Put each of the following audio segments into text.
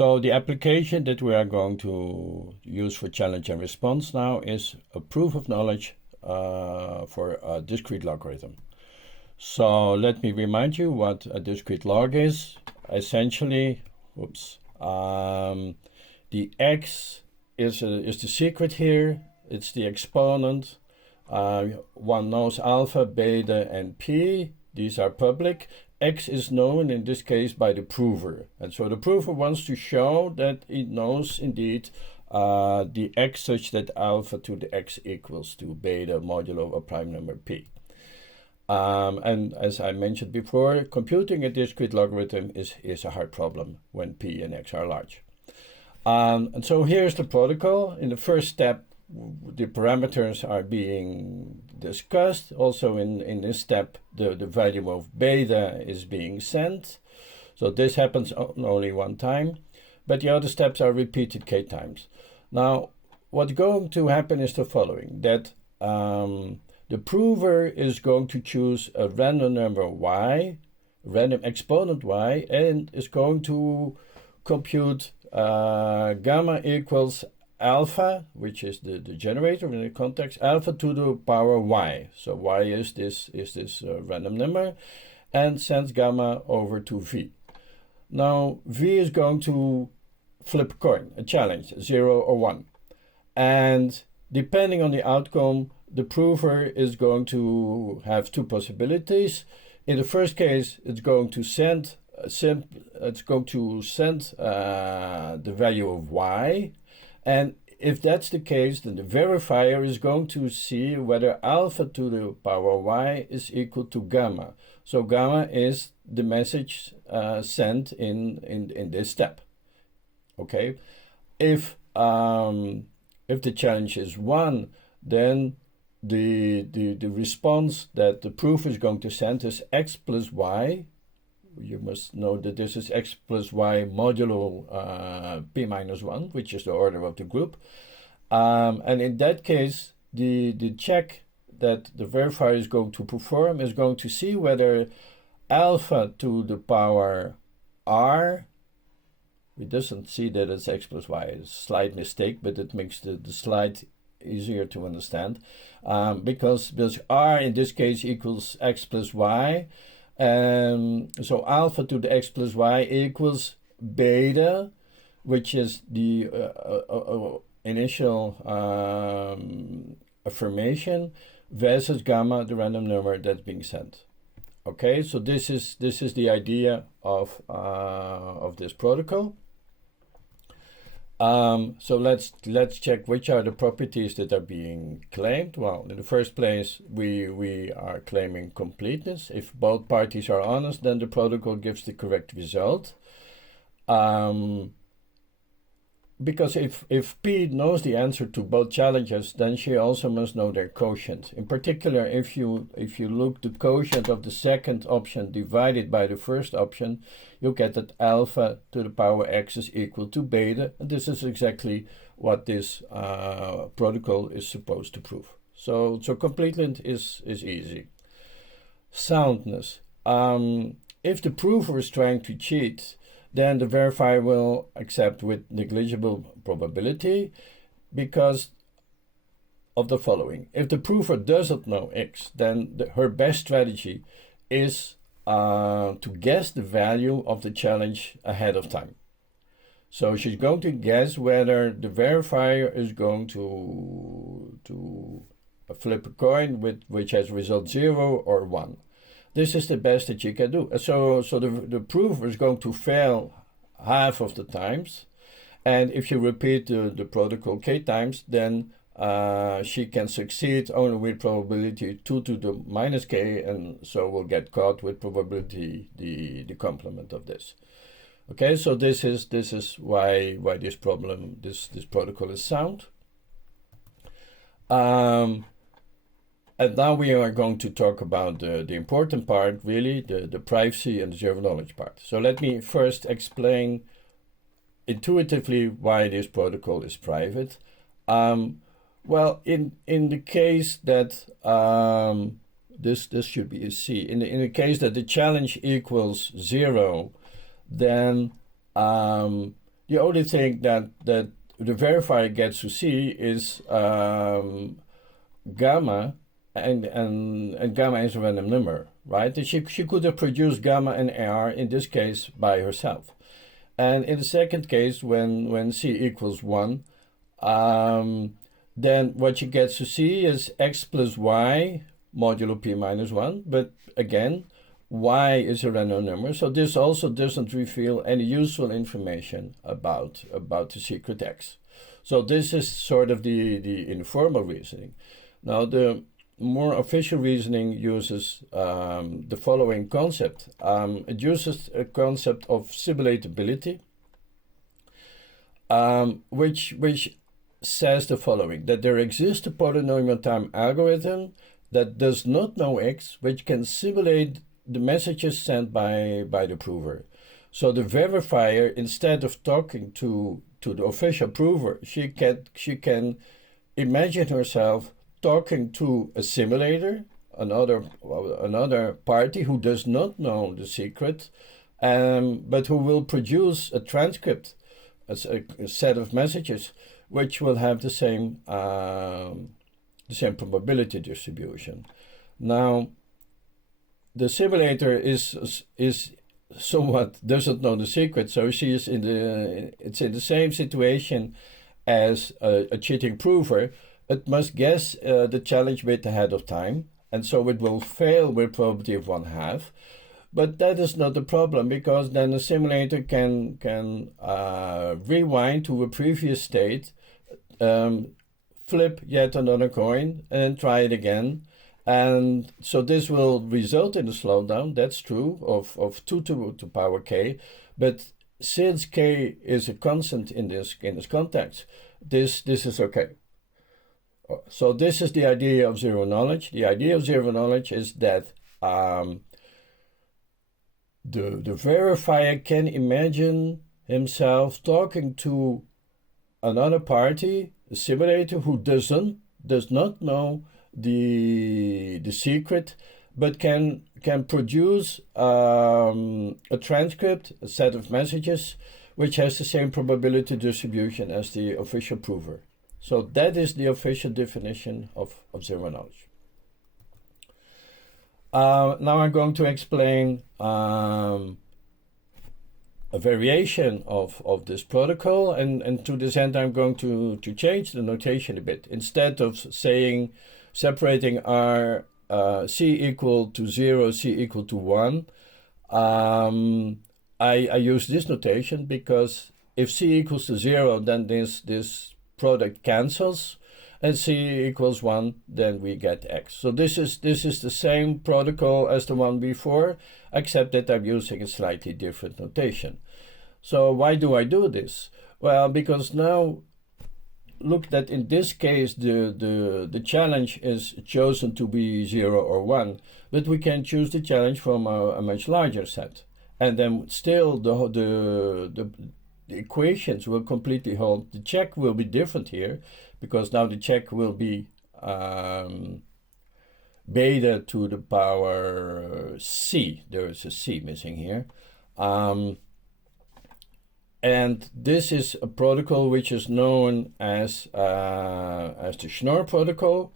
So the application that we are going to use for challenge and response now is a proof of knowledge for a discrete logarithm. So let me remind you what a discrete log is. Essentially, the x is the secret here. It's the exponent. One knows alpha, beta, and p. These are public. X is known in this case by the prover. And so the prover wants to show that it knows indeed the x such that alpha to the x equals to beta modulo a prime number p. And as I mentioned before, computing a discrete logarithm is a hard problem when p and x are large. And so here's the protocol. In the first step, the parameters are being discussed. Also in this step, the value of beta is being sent. So this happens only one time, but the other steps are repeated k times. Now, what's going to happen is the following, that the prover is going to choose a random number y, random exponent y, and is going to compute gamma equals alpha, which is the generator in the context, alpha to the power y. So y is this random number, and sends gamma over to v. Now v is going to flip a coin, a challenge, 0 or 1. And depending on the outcome, the prover is going to have two possibilities. In the first case, it's going to send the value of y. And if that's the case, then the verifier is going to see whether alpha to the power y is equal to gamma. So gamma is the message sent in this step. Okay, if the challenge is 1, then the response that the proof is going to send is x plus y. You must know that this is x plus y modulo p minus 1, which is the order of the group. And in that case, the check that the verifier is going to perform is going to see whether alpha to the power r, it doesn't see that it's x plus y, it's a slight mistake, but it makes the slide easier to understand, because r in this case equals x plus y. So alpha to the x plus y equals beta, which is the initial affirmation, versus gamma, the random number that's being sent. Okay, so this is the idea of this protocol. So let's check which are the properties that are being claimed. Well, in the first place, we are claiming completeness. If both parties are honest, then the protocol gives the correct result. Because if P knows the answer to both challenges, then she also must know their quotient. In particular, if you look the quotient of the second option divided by the first option, you get that alpha to the power x is equal to beta. And this is exactly what this protocol is supposed to prove. So completeness is easy. Soundness. If the prover is trying to cheat, then the verifier will accept with negligible probability because of the following. If the prover doesn't know x, then her best strategy is to guess the value of the challenge ahead of time. So she's going to guess whether the verifier is going to flip a coin which has result 0 or 1. This is the best that you can do. So the prover is going to fail half of the times. And if you repeat the protocol k times, then she can succeed only with probability 2 to the minus k, and so will get caught with probability the complement of this. Okay, so this is why this protocol is sound. And now we are going to talk about the important part, really, the privacy and the zero knowledge part. So let me first explain intuitively why this protocol is private. Well, in the case that this should be a C. In the case that the challenge equals 0, then the only thing that the verifier gets to see is gamma, and gamma is a random number, right? And she could have produced gamma and AR in this case by herself. And in the second case, when C equals 1, then what she gets to see is x plus y modulo p minus 1. But again, y is a random number, so this also doesn't reveal any useful information about the secret x. So this is sort of the informal reasoning. Now the more official reasoning uses the following concept. It uses a concept of simulatability, which says the following, that there exists a polynomial time algorithm that does not know x, which can simulate the messages sent by the prover. So the verifier, instead of talking to the official prover, she can imagine herself talking to a simulator, another party who does not know the secret, but who will produce a transcript, a set of messages, which will have the same probability distribution. Now, the simulator is somewhat doesn't know the secret, so she is it's in the same situation as a cheating prover. It must guess the challenge bit ahead of time, and so it will fail with probability of 1/2. But that is not the problem, because then the simulator can rewind to a previous state, flip yet another coin, and try it again. And so this will result in a slowdown, that's true, of 2 to the power k. But since k is a constant in this context, this is okay. So this is the idea of zero knowledge. The idea of zero knowledge is that the verifier can imagine himself talking to another party, a simulator, who does not know the secret, but can produce a transcript, a set of messages, which has the same probability distribution as the official prover. So that is the official definition of zero knowledge. Now I'm going to explain a variation of this protocol, and to this end I'm going to change the notation a bit. Instead of separating our C equal to 0, C equal to 1, I use this notation, because if C equals to 0, then this product cancels, and C equals 1, then we get x. So this is the same protocol as the one before, except that I'm using a slightly different notation. So why do I do this? Well, because now look that in this case the challenge is chosen to be 0 or 1, but we can choose the challenge from a much larger set, and then still the equations will completely hold. The check will be different here, because now the check will be beta to the power c. There is a c missing here. And this is a protocol which is known as the Schnorr protocol,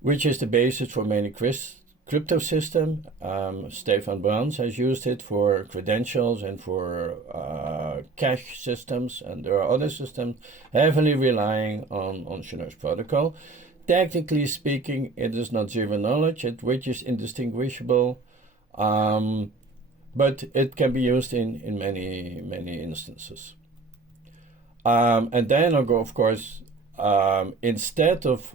which is the basis for many crypto system. Stefan Brans has used it for credentials and for cash systems, and there are other systems heavily relying on Schnorr's protocol. Technically speaking, it is not zero knowledge, which is indistinguishable, but it can be used in many instances. And then I'll go, of course, instead of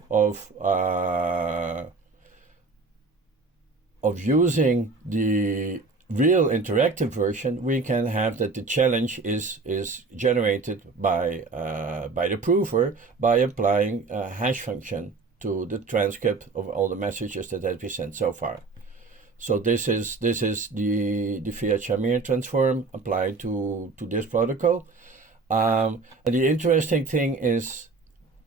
using the real interactive version, we can have that the challenge is generated by the prover by applying a hash function to the transcript of all the messages that have been sent so far. So this is the Fiat-Shamir transform applied to this protocol. And the interesting thing is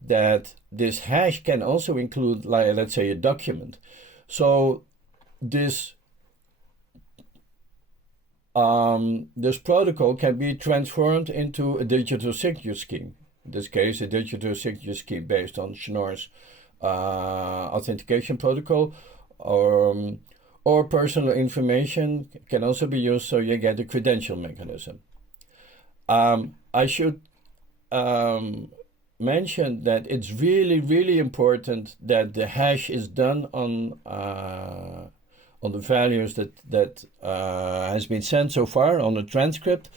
that this hash can also include, like, let's say, a document. So this this protocol can be transformed into a digital signature scheme. In this case, a digital signature scheme based on Schnorr's authentication protocol, or personal information can also be used, so you get a credential mechanism. I should mention that it's really important that the hash is done on the values that has been sent so far on the transcript.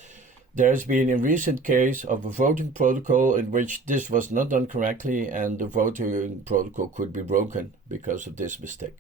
There has been a recent case of a voting protocol in which this was not done correctly, and the voting protocol could be broken because of this mistake.